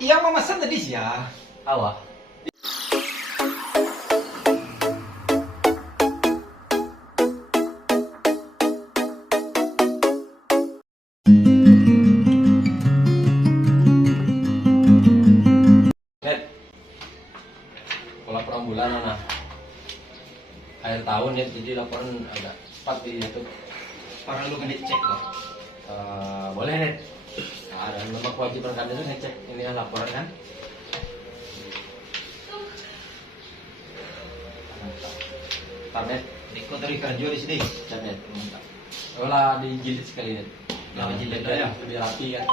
Yang memesan tadi sih ya. Awak. Net, laporan bulanan nah. Akhir tahun ya, jadi laporan agak cepat di YouTube. Para lu kan dicek kok. Boleh Net. Nah, dan memang kewajiban kami itu ngecek ini kan laporan kan. Mantap Net. Diko tadi kerja di sini. Dan Net. Mantap. Olah dijilid sekali Net. Jangan jilid aja. Lebih rapi kan.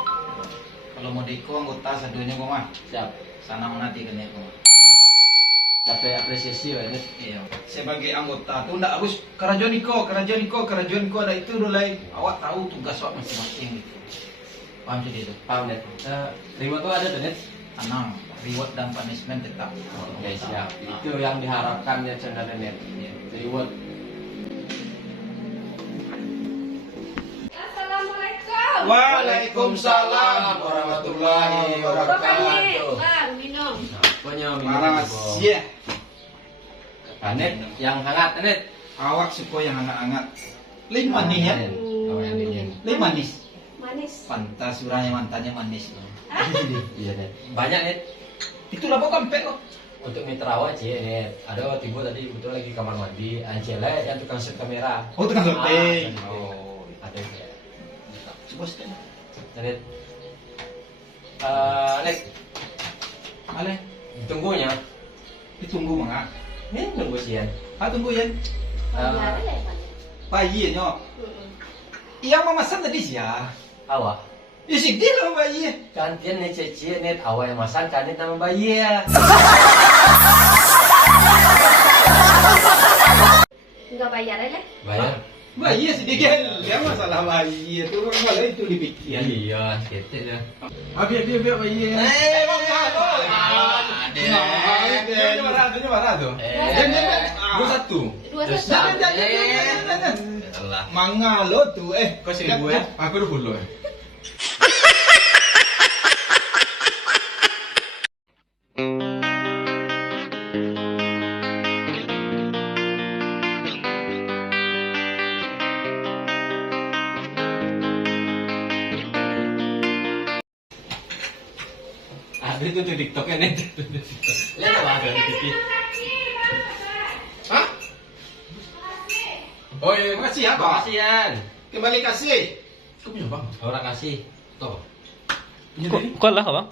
Kalau mau Diko anggota satunya gua mah. Siap. Sana menanti kan ya gua. Dapat apresiasi ya Net. Iya. Sebagai anggota tuh ndak harus kerajaan Niko ada itu dulu lain. Awak tahu tugas awak masing-masing gitu. Paham sih itu? Paham Net. Reward tuh ada tuh Net. Tenang, reward dan punishment tetap. Oke siap. Itu yang diharapkan ya channel Net. Iya. Reward. Assalamualaikum. Waalaikumsalam warahmatullahi wabarakatuh. Bang, minum. Punya Makasih. Net yang hangat Net. Awak suka yang hangat-hangat. Lima nih ya. Oh yang dingin. Lima manis. Manis. Pantas urangnya mantannya manis. Iya Net. Banyak Net. Itu lah pokoknya kempek kok. Untuk mitra awak cie Net. Ada tiba tadi betul lagi kamar mandi. Ancela yang tukang set kamera. Oh, tukang syuting. Oh, ada ya. Coba sekali. Net. Net. Ale, Tunggunya. ditunggu mangga. Ini tunggu sian. Tunggu ya. Ada ya, Pak? Bayi ya nyok. Yang memesan tadi sih ya. Awak. Ya sih dia lah bayi. Gantian nih Ceci Net. Awak yang masak kan Net nama bayi ya. Enggak bayar ya? Bayar. Bayi sedikit. Ya masalah bayi itu kalau itu dipikir. Iya, gitu ya. Biar bayi. Mangga. Ini marah tuh. Dua satu. Dua satu. Jangan. Allah. Mangga lo tuh. Kau 1.000 ya? Aku 20 ya. Ada itu tuh TikToknya Net. Lihat apa ada di TV. Hah? Oh iya, makasih ya, Pak. Kasihan. Kembali kasih. Kau punya bang? Orang kasih. Tuh. Punya Kok tadi? kok lah bang?